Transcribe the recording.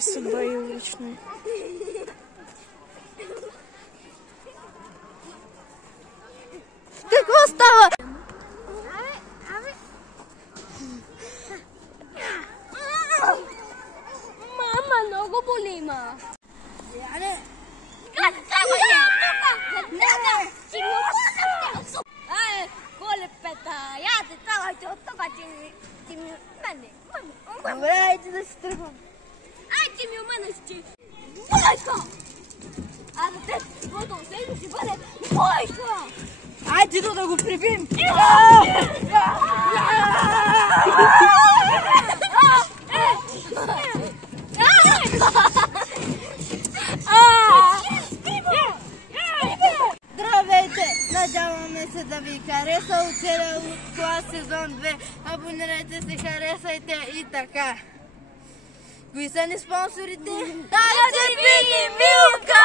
съдба и лично. Какво става? Мама, много боли, ма. Колепета, яде, тръгвайте от тук, ти ми мене. Добре, айде да си тръгвам. Ай, ти ми уменещи. Бойка! А за теб, твоето наследие ще бъде бойка! Айде да го прибим. Здравейте! Надяваме се да ви хареса Оцелел клас сезон 2. Абонирайте се, харесайте и така. Кои са ни спонсорите? Танци Мини Милка!